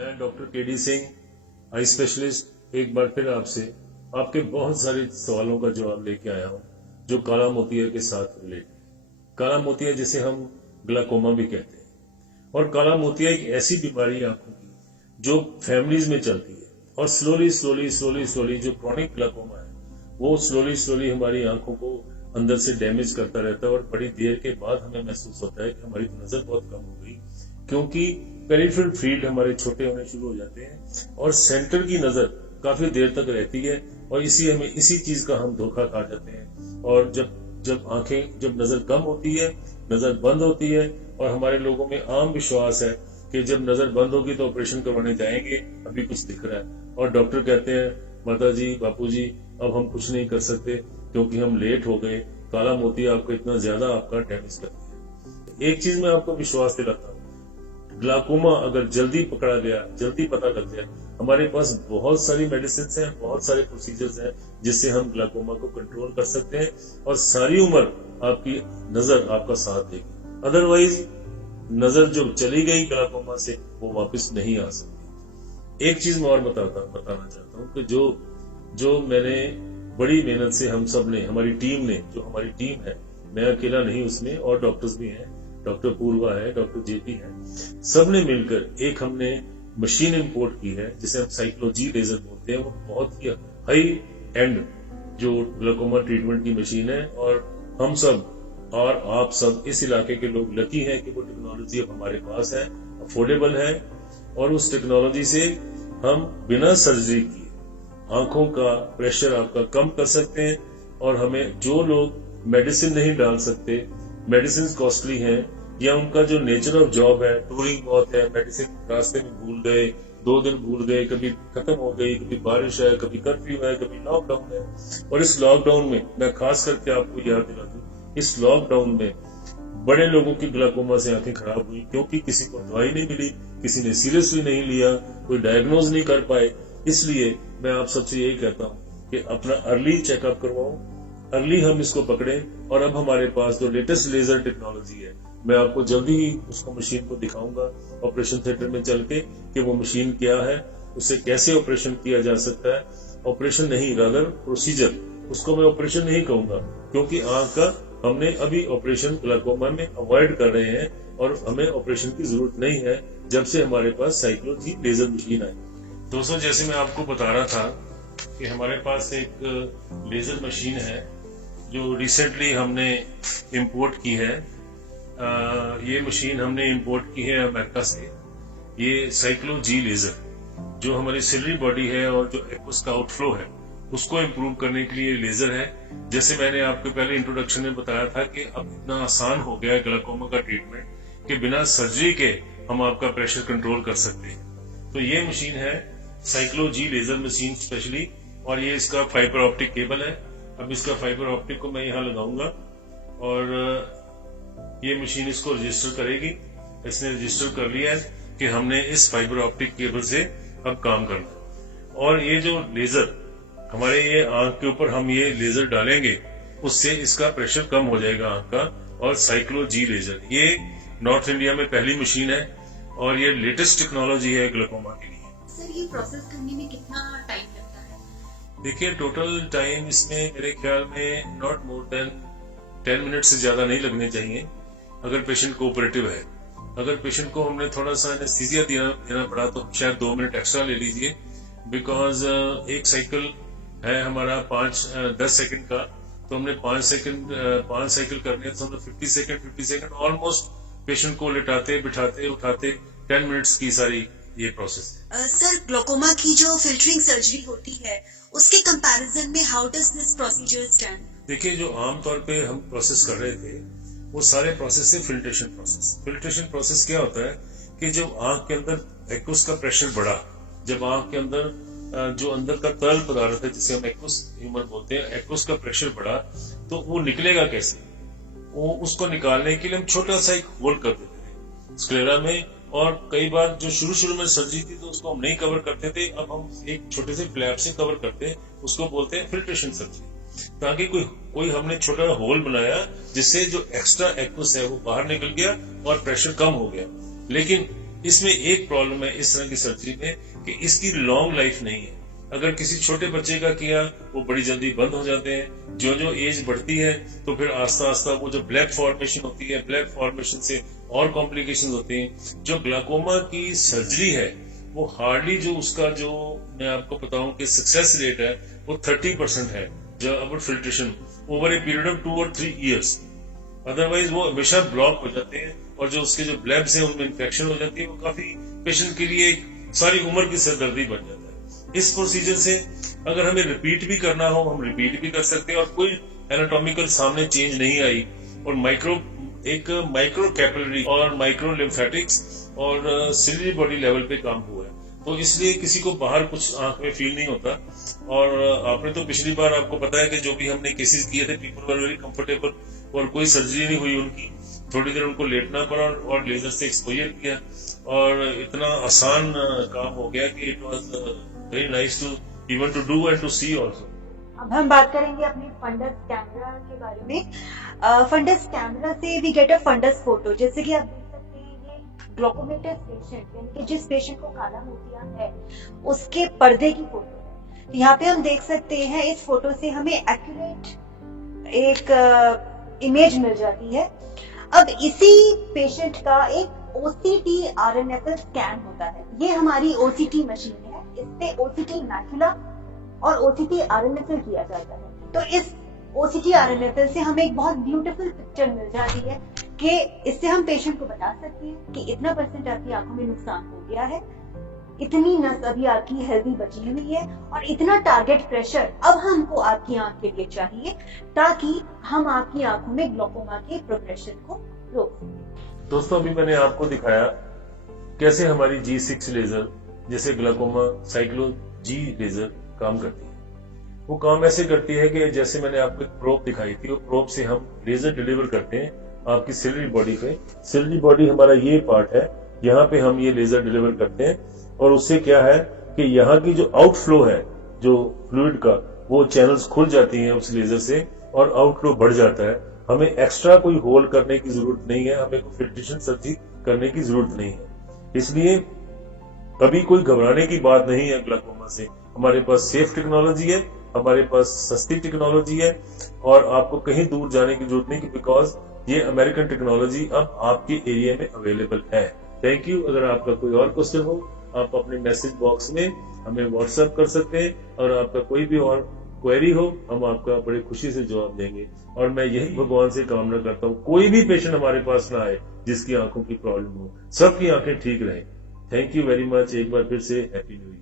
मैं doctor KD Singh, eye specialist, एक बार फिर आपसे आपके बहुत सारे सवालों का जवाब लेके आया हूँ जो काला मोतिया के साथ रिलेटेड। काला मोतिया जिसे हम ग्लाकोमा भी कहते हैं, और काला मोतिया एक ऐसी बीमारी है आंखों की जो फैमिलीज में चलती है, और स्लोली जो क्रॉनिक ग्लाकोमा है वो स्लोली हमारी आंखों को अंदर से डैमेज करता रहता है, और बड़ी देर के बाद हमें महसूस होता है कि हमारी नजर बहुत कम हो गई, क्योंकि पेरिफेरल फील्ड हमारे छोटे होने शुरू हो जाते हैं और सेंटर की नजर काफी देर तक रहती है, और इसी चीज का हम धोखा खा जाते हैं। और जब नजर कम होती है, नजर बंद होती है, और हमारे लोगों में आम विश्वास है कि जब नजर बंद होगी तो ऑपरेशन करवाने जाएंगे, अभी कुछ दिख रहा है, और डॉक्टर कहते हैं माता जी, बापू जी, अब हम कुछ नहीं कर सकते क्योंकि हम लेट हो गए, काला मोतिया आपको इतना ज्यादा आपका डैमेज कर दिया। एक चीज मैं आपको विश्वास दिलाता हूँ, ग्लाकोमा अगर जल्दी पकड़ा गया, जल्दी पता लग जाए, हमारे पास बहुत सारी मेडिसिन हैं, बहुत सारे प्रोसीजर्स हैं जिससे हम ग्लाकोमा को कंट्रोल कर सकते हैं, और सारी उम्र आपकी नजर आपका साथ देगी। अदरवाइज नजर जो चली गई ग्लाकोमा से वो वापस नहीं आ सकती। एक चीज मैं और बताना चाहता हूँ कि जो मैंने बड़ी मेहनत से हम सब ने, हमारी टीम है, मैं अकेला नहीं उसमें, और डॉक्टर्स भी हैं, डॉक्टर पूर्वा है, डॉक्टर जेपी है, सबने मिलकर एक हमने मशीन इंपोर्ट की है जिसे हम साइक्लोजी लेजर बोलते हैं। वो बहुत ही हाई एंड जो ग्लाकोमा ट्रीटमेंट की मशीन है, और हम सब और आप सब इस इलाके के लोग लकी हैं कि वो टेक्नोलॉजी अब हमारे पास है, अफोर्डेबल है, और उस टेक्नोलॉजी से हम बिना सर्जरी किए आंखों का प्रेशर आपका कम कर सकते हैं। और हमें जो लोग मेडिसिन नहीं डाल सकते, मेडिसिन कॉस्टली हैं, या उनका जो नेचर ऑफ जॉब है, टूरिंग बहुत है, मेडिसिन रास्ते में भूल गए, 2 दिन भूल गए, कभी खत्म हो गई, कभी बारिश है, कभी कर्फ्यू है, कभी लॉकडाउन है। और इस लॉकडाउन में मैं खास करके आपको याद दिला दूं, इस लॉकडाउन में बड़े लोगों की ग्लाकोमा से आंखें खराब हुई, क्योंकि किसी को दवाई नहीं मिली, किसी ने सीरियसली नहीं लिया, कोई डायग्नोज नहीं कर पाए। इसलिए मैं आप सबसे यही कहता हूँ कि अपना अर्ली चेकअप करवाओ, अर्ली हम इसको पकड़ें। और अब हमारे पास जो लेटेस्ट लेजर टेक्नोलॉजी है, मैं आपको जल्दी ही उसको मशीन को दिखाऊंगा ऑपरेशन थिएटर में चल के कि वो मशीन क्या है, उससे कैसे ऑपरेशन किया जा सकता है। ऑपरेशन नहीं, रादर प्रोसीजर, उसको मैं ऑपरेशन नहीं कहूंगा, क्योंकि आंख का हमने अभी ऑपरेशन ग्लाकोमा में अवॉइड कर रहे हैं, और हमें ऑपरेशन की जरूरत नहीं है जब से हमारे पास साइक्लोजी लेजर मशीन आई। दोस्तों, जैसे मैं आपको बता रहा था कि हमारे पास एक लेजर मशीन है जो रिसेंटली हमने इंपोर्ट की है। ये मशीन हमने इंपोर्ट की है अमेरिका से। ये साइक्लोजी लेजर जो हमारी सिलरी बॉडी है और जो एक्वस का आउटफ्लो है उसको इम्प्रूव करने के लिए लेजर है। जैसे मैंने आपको पहले इंट्रोडक्शन में बताया था कि अब इतना आसान हो गया है ग्लाकोमा का ट्रीटमेंट कि बिना सर्जरी के हम आपका प्रेशर कंट्रोल कर सकते हैं। तो ये मशीन है साइक्लोजी लेजर मशीन स्पेशली, और ये इसका फाइबर ऑप्टिक केबल है। अब इसका फाइबर ऑप्टिक को मैं यहाँ लगाऊंगा और ये मशीन इसको रजिस्टर करेगी। इसने रजिस्टर कर लिया है कि हमने इस फाइबर ऑप्टिक केबल से अब काम करना है। और ये जो लेजर हमारे ये आंख के ऊपर हम ये लेजर डालेंगे, उससे इसका प्रेशर कम हो जाएगा आंख का। और साइक्लोजी लेजर ये नॉर्थ इंडिया में पहली मशीन है, और ये लेटेस्ट टेक्नोलॉजी है ग्लाकोमा के लिए। सर, ये प्रोसेस करने में कितना टाइम लगता है? देखिए, टोटल टाइम इसमें मेरे ख्याल में नॉट मोर देन 10 मिनट से ज्यादा नहीं लगने चाहिए, अगर पेशेंट कोऑपरेटिव है। अगर पेशेंट को हमने थोड़ा सा एनेस्थीसिया देना पड़ा तो शायद 2 मिनट एक्स्ट्रा ले लीजिए, बिकॉज एक साइकिल है हमारा 10 सेकंड का, तो हमने 5 साइकिल करने हैं, तो हमने 50 सेकंड ऑलमोस्ट पेशेंट को लिटाते बिठाते उठाते 10 मिनट्स की सारी ये प्रोसेस है। सर, ग्लाकोमा की जो फिल्टरिंग सर्जरी होती है उसके कंपैरिजन में how does this procedure stand? देखिए, जो आमतौर पे हम प्रोसेस कर रहे थे वो सारे प्रोसेस है फिल्ट्रेशन प्रोसेस क्या होता है कि जब आंख के अंदर एक्वस का प्रेशर बढ़ा, जब आंख के अंदर जो अंदर का तरल पदार्थ है जिसे हम एक्वस ह्यूमर बोलते हैं, एक्वस का प्रेशर बढ़ा, तो वो निकलेगा कैसे? वो उसको निकालने के लिए हम छोटा सा एक होल कर देते थे स्क्लेरा में, और कई बार जो शुरू में सर्जरी थी तो उसको हम नहीं कवर करते थे, अब हम एक छोटे से फ्लैप से कवर करते हैं, उसको बोलते हैं फिल्ट्रेशन सर्जरी। ताकि कोई हमने छोटा होल बनाया जिससे जो एक्स्ट्रा एक्वस है वो बाहर निकल गया और प्रेशर कम हो गया। लेकिन इसमें एक प्रॉब्लम है इस तरह की सर्जरी में कि इसकी लॉन्ग लाइफ नहीं है। अगर किसी छोटे बच्चे का किया वो बड़ी जल्दी बंद हो जाते हैं। जो जो एज बढ़ती है तो फिर आस्ता आस्ता वो जो ब्लैक फॉर्मेशन होती है, ब्लैक फॉर्मेशन से और कॉम्प्लिकेशंस होती हैं। जो ग्लाकोमा की सर्जरी है वो हार्डली जो उसका जो मैं आपको बताऊं कि सक्सेस रेट है वो 30% है जो about filtration over a period of 2 और 3 ईयर्स। अदरवाइज वो हमेशा ब्लॉक हो जाते हैं और जो उसके जो ब्लैब्स हैं उनमें इन्फेक्शन हो जाती है। वो काफी पेशेंट के लिए सारी उम्र की सरदर्दी बन जाता है। इस प्रोसीजर से अगर हमें रिपीट भी करना हो हम रिपीट भी कर सकते हैं और कोई एनाटॉमिकल सामने चेंज नहीं आई और माइक्रो कैपिलरी और माइक्रो लिम्फेटिक्स और सिलियरी बॉडी लेवल पे काम हुआ है। तो इसलिए किसी को बाहर कुछ आंख में फील नहीं होता। और आपने तो पिछली बार आपको पता है कि जो भी हमने केसेस किए थे पीपल वर वेरी कंफर्टेबल और कोई सर्जरी नहीं हुई उनकी। थोड़ी देर उनको लेटना पड़ा और लेजर से एक्सपोजर किया और इतना आसान काम हो गया कि it was very nice to even to do and to see also. अब हम बात करेंगे अपने फंडस कैमरा के बारे में। फंडस कैमरा से we get a fundus photo. जैसे कि आप देख सकते हैं ये ग्लूकोमेटस पेशेंट यानी कि जिस पेशेंट को काला मोतिया है उसके पर्दे की फोटो है। तो यहाँ पे हम देख सकते हैं इस फोटो से हमें एक्यूरेट एक इमेज मिल जाती है। अब इसी पेशेंट का एक OCT RNFL स्कैन होता है। ये हमारी OCT मशीन है। इससे OCT मैक्युला और OCT RNFL किया जाता है। तो इस OCT RNFL से हमें एक बहुत ब्यूटीफुल पिक्चर मिल जाती है कि इससे हम पेशेंट को बता सकते हैं कि इतना % आपकी आंखों में नुकसान हो गया है, इतनी नस अभी आपकी हेल्दी बची हुई है और इतना टारगेट प्रेशर अब हमको आपकी आंख के लिए चाहिए ताकि हम आपकी आंखों में ग्लूकोमा के प्रोग्रेशन को रोक सकें। दोस्तों अभी मैंने आपको दिखाया कैसे हमारी G6 लेजर जैसे ग्लाकोमा साइक्लो G लेजर काम करती है। वो काम ऐसे करती है कि जैसे मैंने आपको एक प्रोब दिखाई थी, वो प्रोब से हम लेजर डिलीवर करते हैं आपकी सिलियरी बॉडी पे। सिलियरी बॉडी हमारा ये पार्ट है, यहाँ पे हम ये लेजर डिलीवर करते हैं और उससे क्या है कि यहाँ की जो आउटफ्लो है जो फ्लूइड का वो चैनल्स खुल जाती हैं उस लेजर से और आउटफ्लो बढ़ जाता है। हमें एक्स्ट्रा कोई होल करने की जरूरत नहीं है, हमें कोई फिल्ट्रेशन सर्जरी करने की जरूरत नहीं है। इसलिए कभी कोई घबराने की बात नहीं है ग्लाकोमा से। हमारे पास सेफ टेक्नोलॉजी है, हमारे पास सस्ती टेक्नोलॉजी है और आपको कहीं दूर जाने की जरूरत नहीं बिकॉज ये अमेरिकन टेक्नोलॉजी अब आपके एरिया में अवेलेबल है। Thank you. अगर आपका कोई और क्वेश्चन हो आप अपने मैसेज बॉक्स में हमें व्हाट्सएप कर सकते हैं और आपका कोई भी और क्वेरी हो हम आपका बड़े खुशी से जवाब देंगे। और मैं यही भगवान से कामना करता हूँ कोई भी पेशेंट हमारे पास ना आए जिसकी आंखों की प्रॉब्लम हो, सबकी आंखें ठीक रहे। Thank you very much. एक बार फिर से हैप्पी न्यू ईयर।